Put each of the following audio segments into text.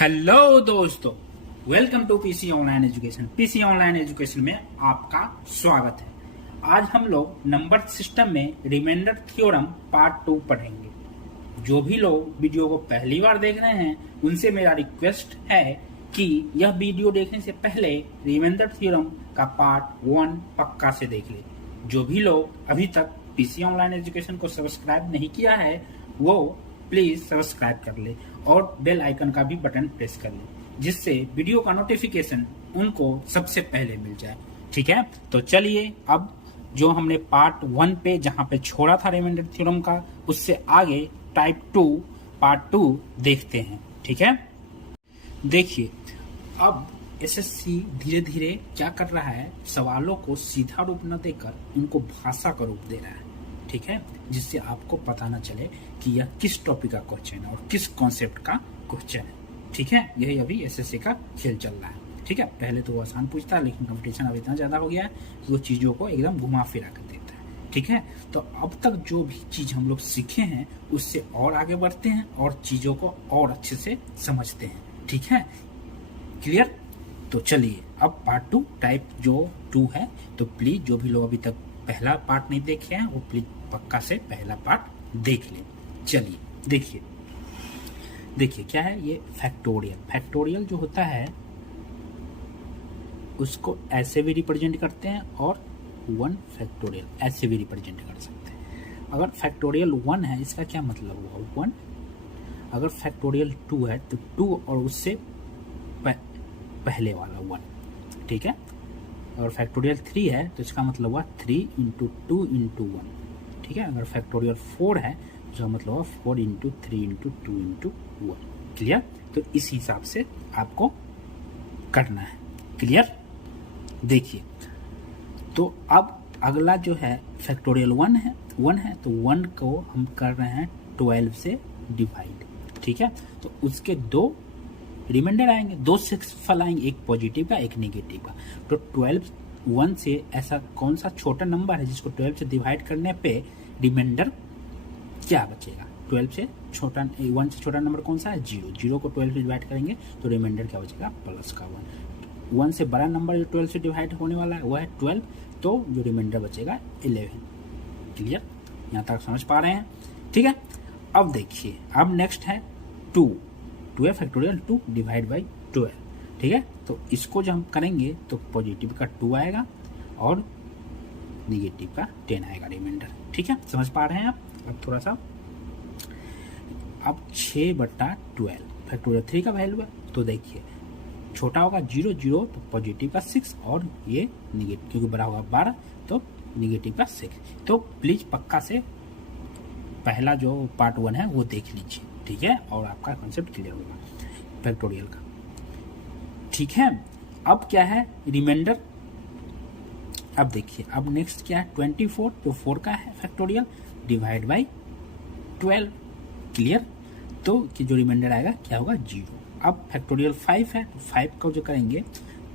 Hello दोस्तों, welcome to PC online education. PC online education में आपका स्वागत है। आज हम लोग नंबर सिस्टम में रिमाइंडर थ्योरम पार्ट 2 पढ़ेंगे। जो भी लोग वीडियो को पहली बार देख रहे हैं उनसे मेरा रिक्वेस्ट है कि यह वीडियो देखने से पहले रिमाइंडर थ्योरम का पार्ट 1 पक्का से देख ले। जो भी लोग अभी तक पीसी ऑनलाइन एजुकेशन को सब्सक्राइब नहीं किया है वो प्लीज सब्सक्राइब कर ले और बेल आइकन का भी बटन प्रेस कर ले, जिससे वीडियो का नोटिफिकेशन उनको सबसे पहले मिल जाए। ठीक है, तो चलिए अब जो हमने पार्ट 1 पे जहां पे छोड़ा था रिमाइंडर थ्योरम का, उससे आगे टाइप 2 पार्ट 2 देखते हैं। ठीक है, देखिए अब एसएससी धीरे धीरे क्या कर रहा है, सवालों को सीधा रूप न देकर उनको भाषा का रूप दे रहा है। ठीक है, जिससे आपको पता न चले कि यह किस टॉपिक का क्वेश्चन है और किस कॉन्सेप्ट का क्वेश्चन है। ठीक है, यही अभी एसएससी का खेल चल रहा है। ठीक है, पहले तो वो आसान पूछता है, लेकिन कंपटीशन अब इतना ज्यादा हो गया है कि वो चीजों को एकदम घुमा फिरा कर देता है। ठीक है, तो अब तक जो भी चीज हम लोग सीखे हैं उससे और आगे बढ़ते हैं और चीजों को और अच्छे से समझते हैं। ठीक है, क्लियर? तो चलिए अब पार्ट 2 टाइप जो 2 है, तो प्लीज जो भी लोग अभी तक पहला पार्ट नहीं देखे हैं वो प्लीज पक्का से पहला पार्ट देख लें। चलिए देखिए क्या है ये फैक्टोरियल। फैक्टोरियल जो होता है उसको ऐसे भी रिप्रेजेंट करते हैं और 1 फैक्टोरियल ऐसे भी रिप्रेजेंट कर सकते हैं। अगर फैक्टोरियल 1 है इसका क्या मतलब हुआ 1। अगर फैक्टोरियल 2 है तो 2 और उससे पहले वाला 1। ठीक है, अगर फैक्टोरियल 3 है तो इसका मतलब हुआ 3 × 2 × 1। ठीक है, अगर फैक्टोरियल 4 है तो मतलब हुआ 4 × 3 × 2 × 1। क्लियर? तो इस हिसाब से आपको करना है। क्लियर? देखिए तो अब अगला जो है फैक्टोरियल 1 है तो 1 को हम कर रहे हैं 12 से डिवाइड। ठीक है, तो उसके 2 रिमाइंडर आएंगे, 2 शेषफल आएंगे, एक पॉजिटिव का एक नेगेटिव का। तो 12 1 से ऐसा कौन सा छोटा नंबर है जिसको 12 से डिवाइड करने पे रिमाइंडर क्या बचेगा? 12 से छोटा 1 से छोटा नंबर कौन सा है? 0। 0 को 12 से डिवाइड करेंगे तो रिमाइंडर क्या बचेगा? प्लस का 1। 1 से बड़ा नंबर जो 12 से डिवाइड होने वाला है वो है 12, तो जो रिमाइंडर बचेगा 11। क्लियर? यहाँ तक समझ पा रहे हैं? ठीक है, अब देखिए अब नेक्स्ट है 2 है फैक्टोरियल 2 डिवाइड बाई 12। ठीक है, तो इसको जब हम करेंगे तो पॉजिटिव का 2 आएगा और निगेटिव का 10 आएगा रिमाइंडर। ठीक है, समझ पा रहे हैं आप? अब थोड़ा सा अब 6/12 फैक्टोरियल 3 का वैल्यू है, तो देखिए छोटा होगा 0 0 तो पॉजिटिव का 6 और ये निगेटिव क्योंकि बड़ा होगा 12 तो निगेटिव का 6। तो प्लीज पक्का से पहला जो पार्ट 1 है वो देख लीजिए। ठीक है, और आपका कॉन्सेप्ट क्लियर होगा फैक्टोरियल का। ठीक है, अब क्या है रिमाइंडर। अब देखिए अब नेक्स्ट क्या है 24, तो 4 का है फैक्टोरियल डिवाइड बाई 12। क्लियर? तो कि जो रिमाइंडर आएगा क्या होगा? 0। अब फैक्टोरियल 5 है तो 5 का जो करेंगे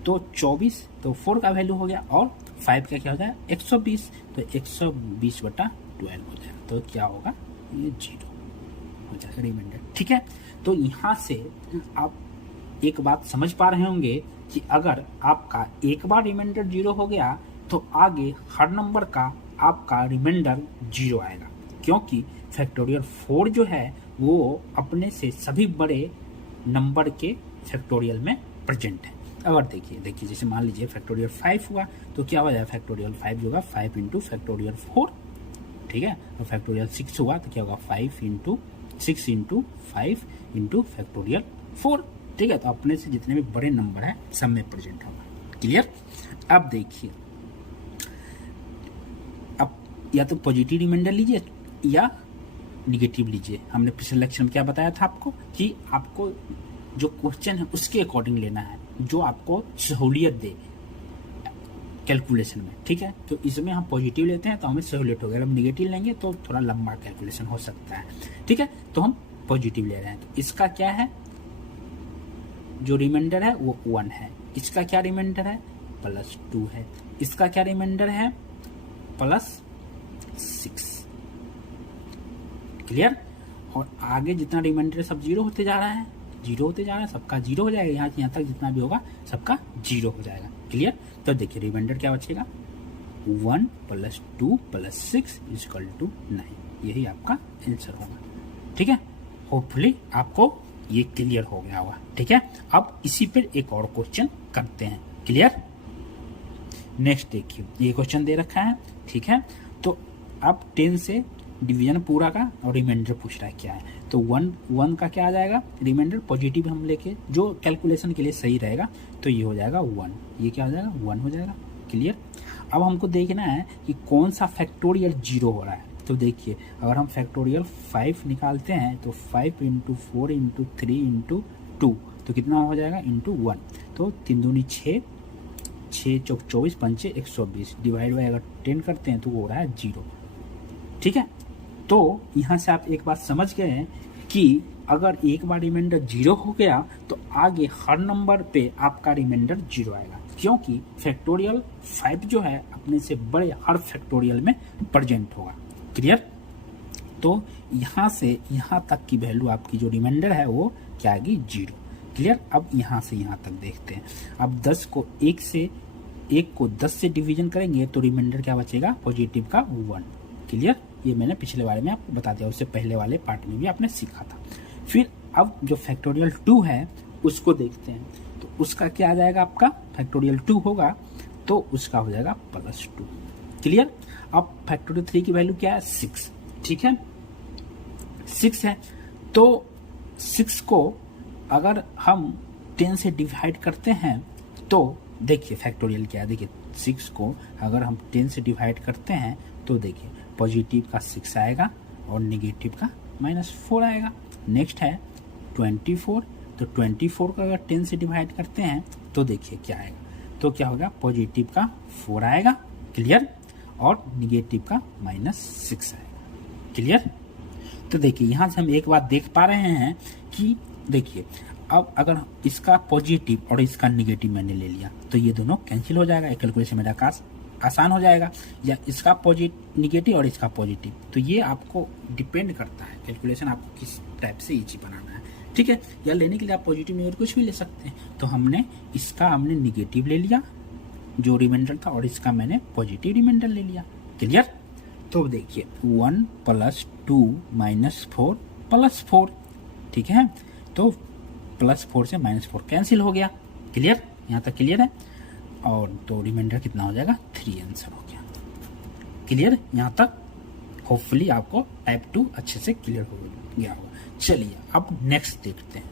तो 24, तो 4 का वैल्यू हो गया और 5 का क्या हो जाएगा? 120, तो 120/12 हो जाएगा। तो क्या होगा? ये 0 हो जाएगा रिमाइंडर। ठीक है, तो यहाँ से आप एक बात समझ पा रहे होंगे कि अगर आपका एक बार रिमाइंडर 0 हो गया तो आगे हर नंबर का आपका रिमाइंडर 0 आएगा, क्योंकि फैक्टोरियल 4 जो है वो अपने से सभी बड़े नंबर के फैक्टोरियल में प्रेजेंट है। अगर देखिए जैसे मान लीजिए फैक्टोरियल 5 हुआ तो क्या हो जाएगा? फैक्टोरियल 5 जो होगा 5 × फैक्टोरियल 4। ठीक है, और फैक्टोरियल 6 हुआ तो क्या होगा? 5 × 6 × 5 × फैक्टोरियल 4। ठीक है, तो अपने से जितने भी बड़े नंबर है सब में प्रेजेंट होगा। क्लियर? अब देखिए अब या तो पॉजिटिव रिमाइंडर लीजिए या निगेटिव लीजिए। हमने पिछले लेक्चर में क्या बताया था आपको कि आपको जो क्वेश्चन है उसके अकॉर्डिंग लेना है, जो आपको सहूलियत दे कैलकुलेशन में। ठीक है, तो इसमें हम पॉजिटिव लेते हैं तो हमें सहूलियत होगी, अगर हम निगेटिव लेंगे तो थोड़ा लंबा कैलकुलेशन हो सकता है। ठीक है, तो हम पॉजिटिव ले रहे हैं, तो इसका क्या है जो रिमाइंडर है वो 1 है। इसका क्या रिमाइंडर है? +2 है। इसका क्या रिमाइंडर है? +6। क्लियर? और आगे जितना रिमाइंडर सब 0 होते जा रहा है जीरो होते जा रहा है, सबका जीरो हो जाएगा, यहाँ से यहाँ तक जितना भी होगा सबका जीरो हो जाएगा। क्लियर? तो देखिए रिमाइंडर क्या बचेगा, 1 + 2 + 6 = 9। यही आपका आंसर होगा। ठीक है, होपफुली आपको ये क्लियर हो गया होगा। ठीक है, अब इसी पर एक और क्वेश्चन करते हैं। क्लियर? नेक्स्ट देखिए, ये क्वेश्चन दे रखा है। ठीक है, तो अब 10 से डिवीजन पूरा का और रिमाइंडर पूछ रहा है क्या है। तो 1 का क्या आ जाएगा, रिमाइंडर पॉजिटिव हम लेके जो कैलकुलेशन के लिए सही रहेगा, तो ये हो जाएगा 1। ये क्या हो जाएगा, 1 हो जाएगा। क्लियर? अब हमको देखना है कि कौन सा फैक्टोरियल 0 हो रहा है। तो देखिए, अगर हम फैक्टोरियल 5 निकालते हैं तो 5 × 4 × 3 × 2 तो कितना हो जाएगा, ×1। तो 3 दूनी 6, 6 चौक 24, 5 120, डिवाइड बाय अगर 10 करते हैं तो वो हो रहा है 0। ठीक है, तो यहाँ से आप एक बात समझ गए हैं कि अगर एक बार रिमाइंडर 0 हो गया तो आगे हर नंबर पे आपका रिमाइंडर 0 आएगा, क्योंकि फैक्टोरियल 5 जो है अपने से बड़े हर फैक्टोरियल में प्रेजेंट होगा। क्लियर? तो यहाँ से यहाँ तक की वैल्यू आपकी जो रिमाइंडर है वो क्या आएगी, 0। क्लियर? अब यहाँ से यहाँ तक देखते हैं। अब 10 को 10 से डिवीजन करेंगे तो रिमाइंडर क्या बचेगा, पॉजिटिव का 1। क्लियर? ये मैंने पिछले बारे में आपको बता दिया, उससे पहले वाले पार्ट में भी आपने सीखा था। फिर अब जो फैक्टोरियल 2 है उसको देखते हैं, तो उसका क्या आ जाएगा, आपका फैक्टोरियल 2 होगा तो उसका हो जाएगा +2। क्लियर? अब फैक्टोरियल 3 की वैल्यू क्या है, 6। ठीक है, 6 है, तो 6 को अगर हम 10 से डिवाइड करते हैं तो देखिए फैक्टोरियल क्या है, देखिए 6 को अगर हम 10 से डिवाइड करते हैं तो देखिए पॉजिटिव का 6 आएगा और नेगेटिव का -4 आएगा। नेक्स्ट है 24, तो 24 को अगर 10 से डिवाइड करते हैं तो देखिए क्या आएगा, तो क्या होगा, पॉजिटिव का 4 आएगा। क्लियर? और निगेटिव का -6 आएगा। क्लियर? तो देखिए यहाँ से हम एक बात देख पा रहे हैं कि देखिए अब अगर इसका पॉजिटिव और इसका निगेटिव मैंने ले लिया तो ये दोनों कैंसिल हो जाएगा, एक कैलकुलेशन मेरा काश आसान हो जाएगा। या इसका पॉजिटिव निगेटिव और इसका पॉजिटिव, तो ये आपको डिपेंड करता है कैलकुलेशन आपको किस टाइप से इजी बनाना है। ठीक है, या लेने के लिए आप पॉजिटिव निगेटिव कुछ भी ले सकते हैं। तो हमने निगेटिव ले लिया जो रिमाइंडर था और इसका मैंने पॉजिटिव रिमाइंडर ले लिया। क्लियर? तो देखिए 1 + 2 - 4 + 4। ठीक है, तो +4 से -4 कैंसिल हो गया। क्लियर? यहाँ तक क्लियर है? और तो रिमाइंडर कितना हो जाएगा, 3 आंसर हो गया। क्लियर? यहाँ तक होपफुली आपको टाइप 2 अच्छे से क्लियर हो गया होगा। चलिए अब नेक्स्ट देखते हैं।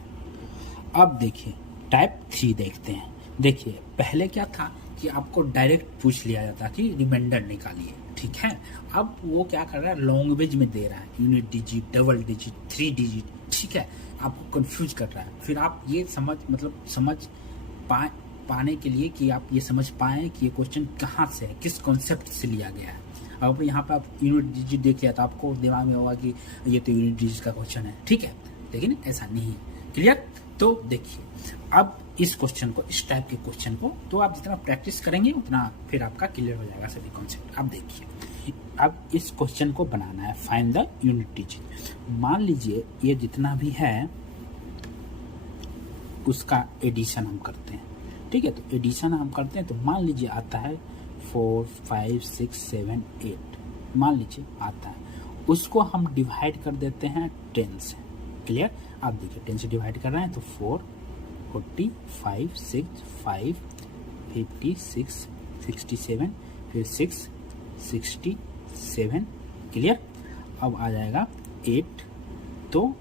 अब देखिए टाइप 3 देखते हैं। देखिए पहले क्या था कि आपको डायरेक्ट पूछ लिया जाता कि रिमाइंडर निकालिए। ठीक है, अब वो क्या कर रहा है, लैंग्वेज में दे रहा है, unit digit, double digit, 3 digit. ठीक है, आपको कंफ्यूज कर रहा है। फिर आप ये समझ पाने के लिए कि आप ये समझ पाएं कि ये क्वेश्चन कहाँ से है, किस कॉन्सेप्ट से लिया गया है। अब यहाँ पे आप यूनिट डिजिट देख लिया तो आपको दिमाग में होगा कि ये तो यूनिट डिजिट का क्वेश्चन है। ठीक है, लेकिन ऐसा नहीं है। क्लियर? तो देखिए अब इस क्वेश्चन को, इस टाइप के क्वेश्चन को तो आप जितना प्रैक्टिस करेंगे उतना फिर आपका क्लियर हो जाएगा सभी कॉन्सेप्ट। अब देखिए, अब इस क्वेश्चन को बनाना है, फाइंड द यूनिट डिजिट। मान लीजिए ये जितना भी है उसका एडिशन हम करते हैं। ठीक है, तो एडिशन हम करते हैं तो मान लीजिए आता है 4, 5, 6, 7, 8 मान लीजिए आता है। उसको हम डिवाइड कर देते हैं 10 से। क्लियर? आप देखिए 10 से डिवाइड कर रहे हैं तो 4, 45, 6, 5, 56, 67, फिर 6, 67। क्लियर? अब आ जाएगा 8, तो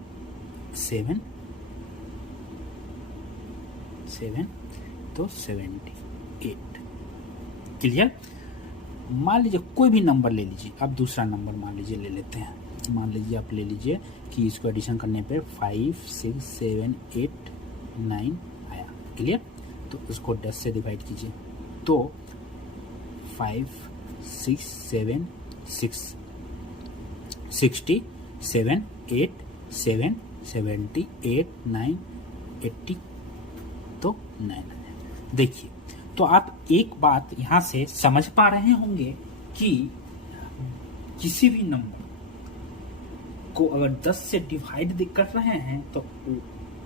7 तो 78। क्लियर? मान लीजिए कोई भी नंबर ले लीजिए, अब दूसरा नंबर मान लीजिए ले लेते हैं। मान लीजिए आप ले लीजिए कि इसको एडिशन करने पे 5, 6, 7, 8, 9 आया। क्लियर? तो उसको 10 से डिवाइड कीजिए तो 5, 6, 7, 6, 67, 8, 7, 78, 9, 80, तो 9 आया। देखिए, तो आप एक बात यहाँ से समझ पा रहे होंगे कि किसी भी नंबर को अगर 10 से डिवाइड कर रहे हैं तो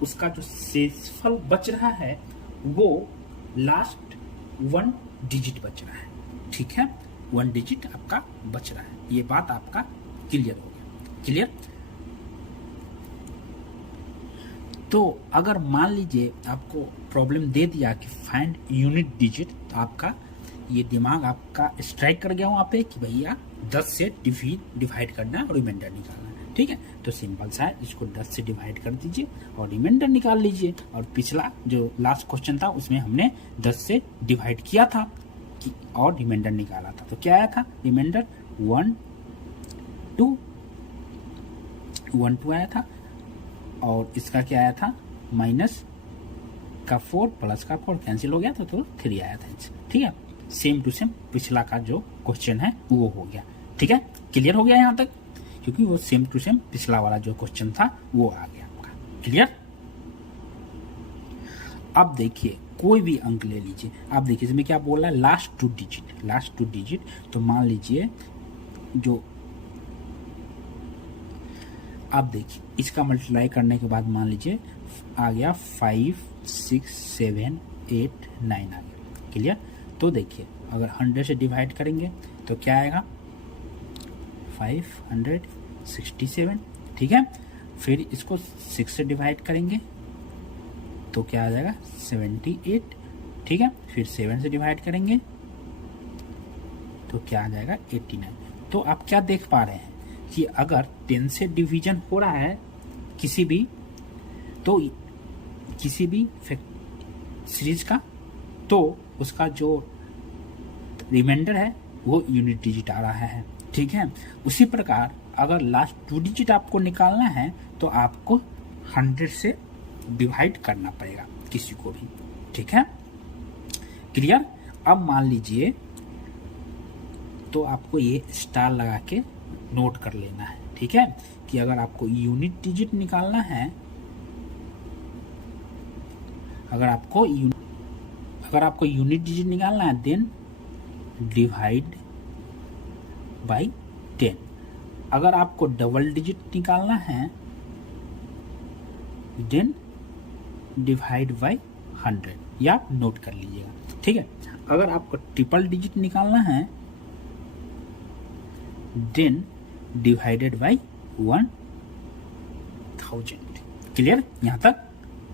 उसका जो शेषफल बच रहा है वो लास्ट 1 डिजिट बच रहा है, ठीक है, 1 डिजिट आपका बच रहा है। ये बात आपका क्लियर हो गया, क्लियर। तो अगर मान लीजिए आपको प्रॉब्लम दे दिया कि फाइंड यूनिट डिजिट, तो आपका ये दिमाग आपका स्ट्राइक कर गया वहाँ पे कि भैया 10 से डिवाइड करना और रिमाइंडर निकालना है, ठीक है। तो सिंपल सा है, इसको 10 से डिवाइड कर दीजिए और रिमाइंडर निकाल लीजिए। और पिछला जो लास्ट क्वेश्चन था उसमें हमने 10 से डिवाइड किया था और रिमाइंडर निकाला था, तो क्या आया था रिमाइंडर 1 2 आया था। और इसका क्या आया था माइनस का 4 प्लस का 4 कैंसिल हो गया था, तो 3 आया था, ठीक है। सेम टू सेम पिछला का जो क्वेश्चन है वो हो गया, ठीक है, क्लियर हो गया यहाँ तक, क्योंकि वो सेम टू सेम पिछला वाला जो क्वेश्चन था वो आ गया आपका, क्लियर। अब देखिए कोई भी अंक ले लीजिए, आप देखिए इसमें क्या बोल रहा है लास्ट 2 डिजिट, तो मान लीजिए जो आप देखिए इसका मल्टीप्लाई करने के बाद मान लीजिए आ गया 5 6 7 8 9 आ गया, क्लियर। तो देखिए अगर 100 से डिवाइड करेंगे तो क्या आएगा 567, ठीक है। फिर इसको 6 से डिवाइड करेंगे तो क्या आ जाएगा 78, ठीक है। फिर 7 से डिवाइड करेंगे तो क्या आ जाएगा 89। तो आप क्या देख पा रहे हैं कि अगर 10 से डिवीजन हो रहा है किसी भी सीरीज का, तो उसका जो रिमाइंडर है वो यूनिट डिजिट आ रहा है, ठीक है। उसी प्रकार अगर लास्ट 2 डिजिट आपको निकालना है तो आपको 100 से डिवाइड करना पड़ेगा किसी को भी, ठीक है, क्लियर। अब मान लीजिए तो आपको ये स्टार लगा के नोट कर लेना है, ठीक है, कि अगर आपको यूनिट डिजिट निकालना है, अगर आपको यूनिट डिजिट निकालना है देन डिवाइड बाई 10। अगर आपको डबल डिजिट निकालना है देन डिवाइड बाई 100, या आप नोट कर लीजिएगा, ठीक है। अगर आपको ट्रिपल डिजिट निकालना है देन डिवाइडेड बाई 1000, क्लियर। यहां तक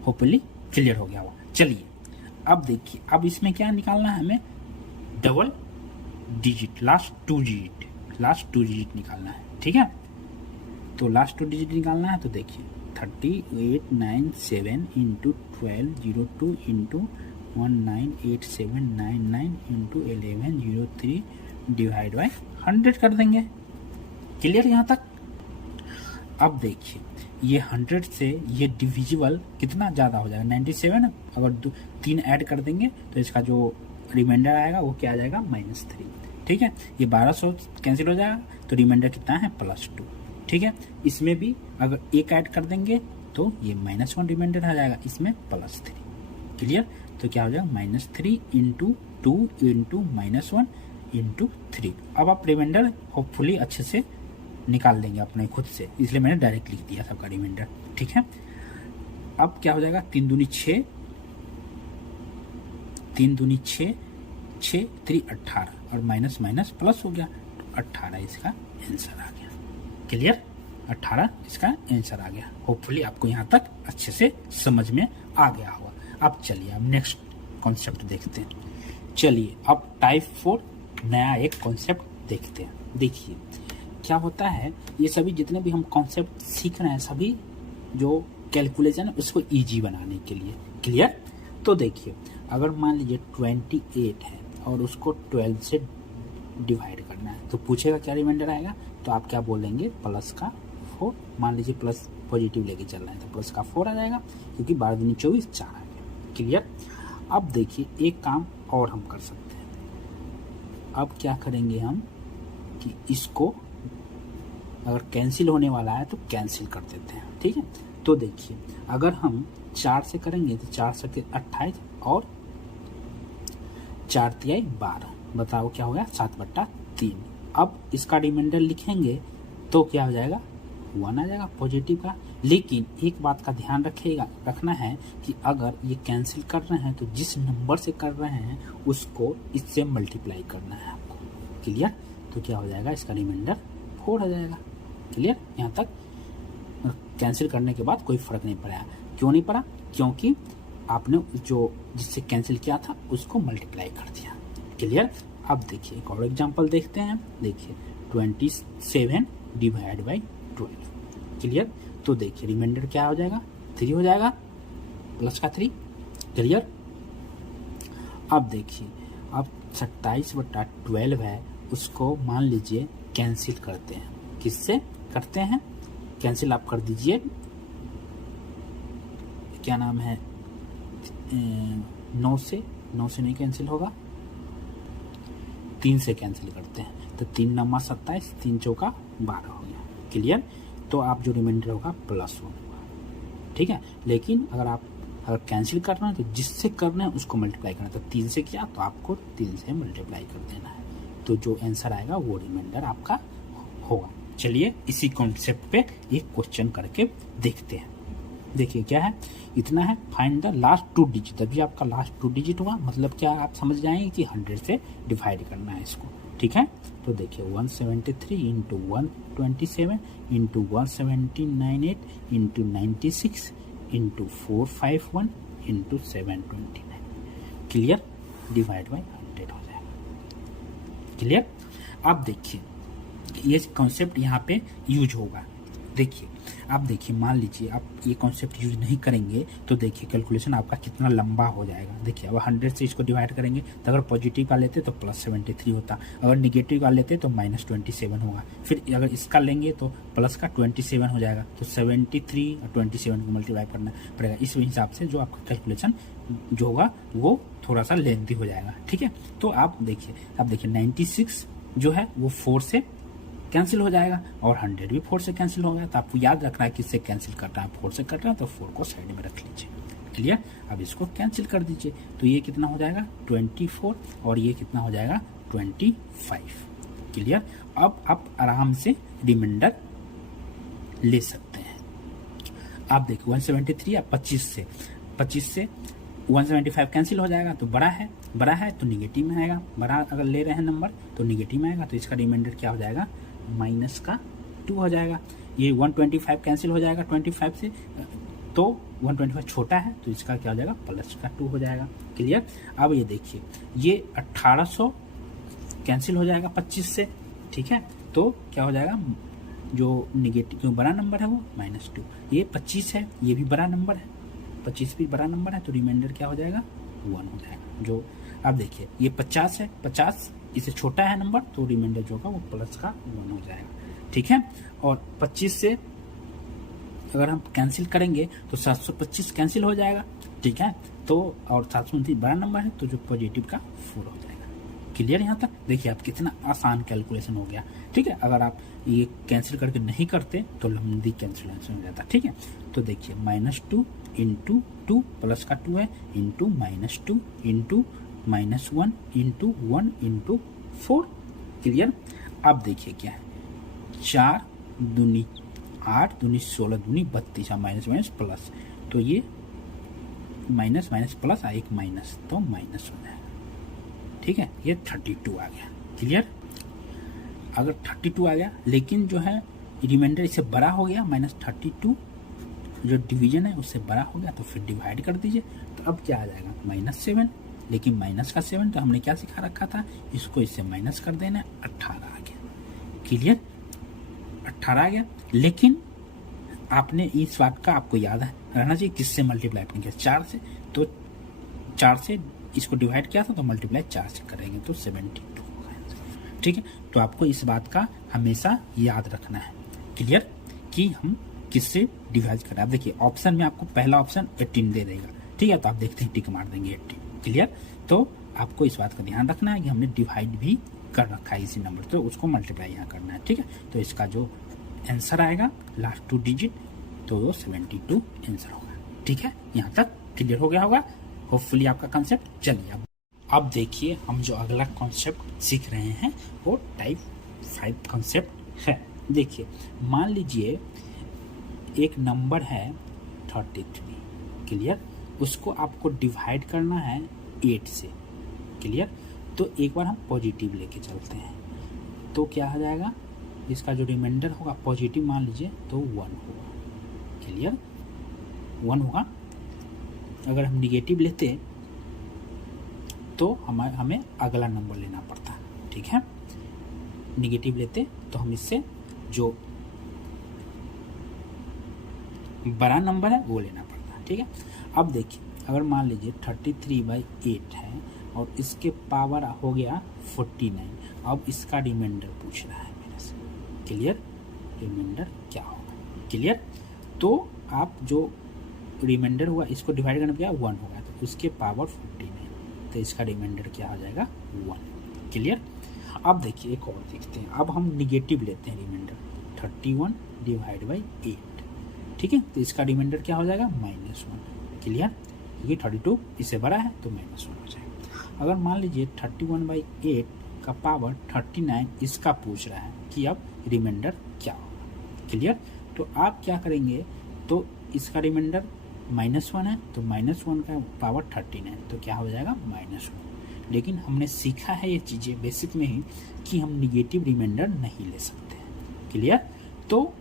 होपफुली क्लियर हो गया हुआ। चलिए अब देखिए, अब इसमें क्या निकालना है हमें डबल डिजिट, लास्ट 2 डिजिट निकालना है, ठीक है। तो लास्ट 2 डिजिट निकालना है तो देखिए 3897 into 1202 into 198799 into 1103 divide by 100 कर देंगे, क्लियर यहाँ तक। अब देखिए ये 100 से ये डिविजिबल कितना ज़्यादा हो जाएगा 97, अगर 3 ऐड कर देंगे तो इसका जो रिमाइंडर आएगा वो क्या आ जाएगा -3, ठीक है। ये 1200 कैंसिल हो जाएगा तो रिमाइंडर कितना है +2, ठीक है। इसमें भी अगर 1 ऐड कर देंगे तो ये -1 रिमाइंडर आ जाएगा, इसमें +3, क्लियर। तो क्या हो जाएगा -3 इंटू 2 इंटू -1 इंटू 3। अब आप रिमाइंडर होपफुली अच्छे से निकाल देंगे अपने खुद से, इसलिए मैंने डायरेक्ट लिख दिया सबका रिमाइंडर, ठीक है। अब क्या हो जाएगा 3 दूनी 6, 3 दूनी 6, 6 3 18 और माइनस माइनस प्लस हो गया, 18 इसका आंसर आ गया, क्लियर। 18 इसका आंसर आ गया। होपफुली आपको यहाँ तक अच्छे से समझ में आ गया होगा। अब चलिए अब नेक्स्ट कॉन्सेप्ट देखते हैं। चलिए अब टाइप 4 नया एक कॉन्सेप्ट देखते हैं। देखिए क्या होता है, ये सभी जितने भी हम कॉन्सेप्ट सीख रहे हैं सभी जो कैलकुलेशन है उसको इजी बनाने के लिए, क्लियर। तो देखिए अगर मान लीजिए 28 है और उसको 12 से डिवाइड करना है तो पूछेगा क्या रिमाइंडर आएगा, तो आप क्या बोलेंगे प्लस का 4, मान लीजिए प्लस पॉजिटिव लेके चल रहे हैं तो प्लस का 4 आ जाएगा, क्योंकि 12 दूनी 24 4 आ गया, क्लियर। अब देखिए एक काम और हम कर सकते हैं। अब क्या करेंगे हम कि इसको अगर कैंसिल होने वाला है तो कैंसिल कर देते हैं, ठीक है। तो देखिए अगर हम 4 से करेंगे तो 4 से 28 और 4 तिहाई 12, बताओ क्या हो गया 7/3। अब इसका रिमाइंडर लिखेंगे तो क्या हो जाएगा 1 आ जाएगा पॉजिटिव का, लेकिन एक बात का ध्यान रखना है कि अगर ये कैंसिल कर रहे हैं तो जिस नंबर से कर रहे हैं उसको इससे मल्टीप्लाई करना है आपको। क्लियर? तो क्या हो जाएगा, इसका रिमाइंडर 4 हो जाएगा। क्लियर? यहाँ तक कैंसिल करने के बाद कोई फर्क नहीं पड़ा। क्यों नहीं पड़ा? क्योंकि आपने जो जिससे कैंसिल किया था उसको मल्टीप्लाई कर दिया। क्लियर? अब देखिए एक और एग्जांपल देखते हैं। देखिए 27 डिवाइड बाई 12। क्लियर? तो देखिए रिमाइंडर क्या हो जाएगा, 3 हो जाएगा, प्लस का 3। क्लियर? अब देखिए अब 27/12 है, उसको मान लीजिए कैंसिल करते हैं। किससे करते हैं कैंसिल? आप कर दीजिए, क्या नाम है, 9 से नहीं कैंसिल होगा, 3 से कैंसिल करते हैं। तो 3 9 27, 3 चौका 12 हो गया। क्लियर? तो आप जो रिमाइंडर होगा +1 होगा। ठीक है? लेकिन अगर कैंसिल करना है तो जिससे करना है उसको मल्टीप्लाई करना है। तो 3 से किया तो आपको 3 से मल्टीप्लाई कर देना है, तो जो आंसर आएगा वो रिमाइंडर आपका होगा। चलिए इसी कॉन्सेप्ट पे एक क्वेश्चन करके देखते हैं। देखिए क्या है, इतना है, फाइंड द लास्ट 2 डिजिट। तभी आपका लास्ट 2 डिजिट हुआ, मतलब क्या आप समझ जाएंगे कि 100 से डिवाइड करना है इसको। ठीक है? तो देखिए 173 into 127 into 1798 into 96 into 451 into 729। Clear? Divide by 100 हो जाएगा। क्लियर? अब देखिए ये कॉन्सेप्ट यहाँ पे यूज होगा। देखिए आप देखिए, मान लीजिए आप ये कॉन्सेप्ट यूज नहीं करेंगे तो देखिए कैलकुलेशन आपका कितना लंबा हो जाएगा। देखिए अब 100 से इसको डिवाइड करेंगे तो अगर पॉजिटिव का लेते तो +73 होता, अगर निगेटिव का लेते तो -27 होगा, फिर अगर इसका लेंगे तो प्लस का 27 हो जाएगा। तो 73 और 27 को मल्टीप्लाई करना पड़ेगा। इस हिसाब से जो आपका कैलकुलेशन जो होगा वो थोड़ा सा लेंथी हो जाएगा। ठीक है? तो आप देखिए 96 जो है वो 4 से कैंसिल हो जाएगा और 100 भी 4 से कैंसिल हो गया। तो आपको याद रखना है किससे कैंसिल करना है, 4 से कर रहा है तो 4 को साइड में रख लीजिए। क्लियर? अब इसको कैंसिल कर दीजिए तो ये कितना हो जाएगा 24 और ये कितना हो जाएगा 25। क्लियर? अब आप आराम से रिमाइंडर ले सकते हैं। आप देखिए 173 या 25 से 175 कैंसिल हो जाएगा तो बड़ा है तो निगेटिव में आएगा। बड़ा अगर ले रहे हैं नंबर तो निगेटिव में आएगा, तो इसका रिमाइंडर क्या हो जाएगा, -2 हो जाएगा। ये 125 कैंसिल हो जाएगा 25 से, तो 125 छोटा है तो इसका क्या हो जाएगा +2 हो जाएगा। क्लियर? अब ये देखिए ये 1800 कैंसिल हो जाएगा 25 से। ठीक है? तो क्या हो जाएगा, जो निगेटिव जो बड़ा नंबर है वो -2, ये 25 है, ये भी बड़ा नंबर है, 25 भी बड़ा नंबर है, तो रिमाइंडर क्या हो जाएगा 1 हो जाएगा। जो आप देखिए ये 50 है, 50 इससे छोटा है नंबर, तो रिमाइंडर जो होगा वो प्लस का 1 हो जाएगा। ठीक है? और 25 से अगर हम कैंसिल करेंगे तो 725 कैंसिल हो जाएगा। ठीक है? तो और 729 बड़ा नंबर है तो जो पॉजिटिव का 4 हो जाएगा। क्लियर? यहाँ तक देखिए आप कितना आसान कैलकुलेशन हो गया। ठीक है? अगर आप ये कैंसिल करके नहीं करते तो लंबी कैंसिलेशन हो जाता। ठीक है? तो देखिए -2 इंटू 2 प्लस का 2 है into -2 into -1 into 1 into 4। Clear? अब देखिए क्या है, 4 दूनी 8 दूनी 16 दूनी 32, माइनस प्लस, तो ये माइनस प्लस एक माइनस तो माइनस हो जाएगा। ठीक है? ये 32 आ गया। क्लियर? अगर 32 आ गया लेकिन जो है रिमाइंडर इससे बड़ा हो गया, -32 जो डिवीजन है उससे बड़ा हो गया, तो फिर डिवाइड कर दीजिए। तो अब क्या आ जाएगा -7, लेकिन माइनस का 7 तो हमने क्या सिखा रखा था, इसको इससे माइनस कर देना, 18 आ गया। क्लियर? 18 आ गया। लेकिन आपने इस बात का आपको याद रहना चाहिए किससे मल्टीप्लाई करेंगे, 4 से। तो 4 से इसको डिवाइड किया था तो मल्टीप्लाई 4 से करेंगे तो 72 होगा। ठीक है? तो आपको इस बात का हमेशा याद रखना है। क्लियर? कि हम किससे डिवाइड करें। आप देखिए ऑप्शन में आपको पहला ऑप्शन 18 दे देगा। ठीक है? तो आप देखते हैं टिक मार देंगे 18। क्लियर? तो आपको इस बात का ध्यान रखना है कि हमने डिवाइड भी कर रखा है इसी नंबर, तो उसको मल्टीप्लाई यहाँ करना है। ठीक है? तो इसका जो आंसर आएगा लास्ट 2 डिजिट तो वो 72 आंसर होगा। ठीक है? यहाँ तक क्लियर हो गया होगा होपफुली आपका कॉन्सेप्ट। चलिए अब देखिए हम जो अगला कॉन्सेप्ट सीख रहे हैं वो टाइप 5 कॉन्सेप्ट है। देखिए मान लीजिए एक नंबर है 33, क्लियर, उसको आपको डिवाइड करना है 8 से, क्लियर। तो एक बार हम पॉजिटिव लेके चलते हैं, तो क्या हो जाएगा, इसका जो रिमाइंडर होगा पॉजिटिव मान लीजिए तो 1 होगा, क्लियर, 1 होगा। अगर हम निगेटिव लेते तो हमें अगला नंबर लेना पड़ता, ठीक है। निगेटिव लेते तो हम इससे जो बड़ा नंबर है वो लेना पड़ता, ठीक है। अब देखिए, अगर मान लीजिए 33/8 है और इसके पावर हो गया 49, अब इसका रिमाइंडर पूछ रहा है मेरे से, क्लियर, रिमाइंडर क्या होगा, क्लियर। तो आप जो रिमाइंडर हुआ इसको डिवाइड करने पे क्या 1 होगा, तो उसके पावर 49, तो इसका रिमाइंडर क्या हो जाएगा 1, क्लियर। अब देखिए एक और देखते हैं, अब हम निगेटिव लेते हैं रिमाइंडर 31/8, ठीक है। तो इसका रिमाइंडर क्या हो जाएगा -1, क्लियर, क्योंकि 32 इससे बड़ा है तो -1 हो जाएगा। अगर मान लीजिए 31/8 का पावर 39 इसका पूछ रहा है कि अब रिमाइंडर क्या होगा, क्लियर। तो आप क्या करेंगे, तो इसका रिमाइंडर -1 है तो -1 का पावर 39, तो क्या हो जाएगा -1। लेकिन हमने सीखा है ये चीज़ें बेसिक में ही कि हम निगेटिव रिमाइंडर नहीं ले सकते, क्लियर। तो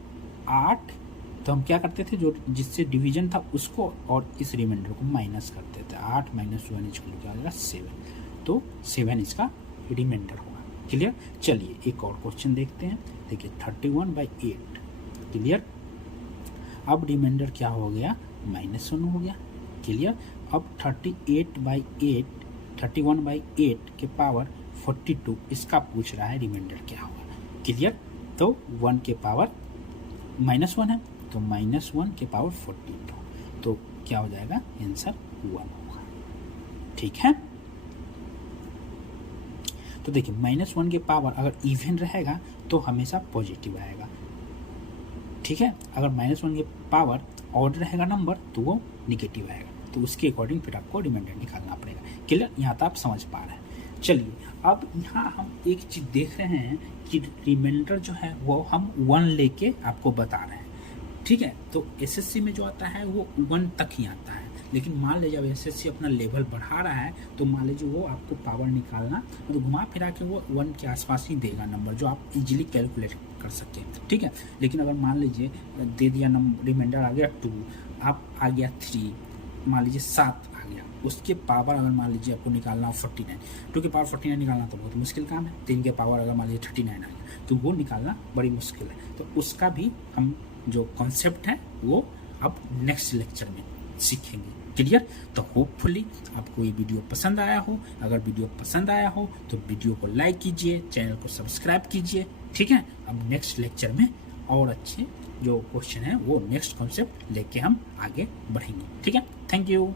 8, तो हम क्या करते थे, जो जिससे डिवीजन था उसको और इस रिमाइंडर को माइनस करते थे, 8 - 1 इक्वल क्या हो जाएगा 7, तो 7 इसका रिमाइंडर होगा, क्लियर। चलिए एक और क्वेश्चन देखते हैं, देखिए 31/8, क्लियर। अब रिमाइंडर क्या हो गया -1 हो गया, क्लियर। अब 31/8 के पावर 42 इसका पूछ रहा है रिमाइंडर क्या होगा, क्लियर। तो 1 के पावर -1 है तो -1 के पावर 42, तो क्या हो जाएगा आंसर 1 होगा, ठीक है। तो देखिए -1 के पावर अगर इवन रहेगा तो हमेशा पॉजिटिव आएगा, ठीक है। अगर -1 के पावर ऑड रहेगा नंबर तो वो निगेटिव आएगा, तो उसके अकॉर्डिंग फिर आपको रिमाइंडर निकालना पड़ेगा, क्लियर। यहाँ तक आप समझ पा रहे हैं। चलिए अब यहाँ हम एक चीज़ देख रहे हैं कि रिमाइंडर जो है वो हम 1 लेके आपको बता रहे हैं, ठीक है। तो एसएससी में जो आता है वो 1 तक ही आता है, लेकिन मान लीजिए जब एसएससी अपना लेवल बढ़ा रहा है तो मान लीजिए वो आपको पावर निकालना तो घुमा फिरा के वो 1 के आसपास ही देगा नंबर, जो आप इजीली कैलकुलेट कर सकते हैं, ठीक है। लेकिन अगर मान लीजिए दे दिया नंबर, रिमाइंडर आ गया 2, आप आ गया 3, मान लीजिए 7 आ गया, उसके पावर अगर मान लीजिए आपको निकालना 49, 2 के पावर 49 निकालना तो बहुत मुश्किल काम है, 3 के पावर अगर मान लीजिए 39 आ गया तो वो निकालना बड़ी मुश्किल है। तो उसका भी हम जो कॉन्सेप्ट है वो अब नेक्स्ट लेक्चर में सीखेंगे, क्लियर। तो होपफुली आपको ये वीडियो पसंद आया हो, अगर वीडियो पसंद आया हो तो वीडियो को लाइक कीजिए, चैनल को सब्सक्राइब कीजिए, ठीक है। अब नेक्स्ट लेक्चर में और अच्छे जो क्वेश्चन है वो नेक्स्ट कॉन्सेप्ट लेके हम आगे बढ़ेंगे, ठीक है। Thank you.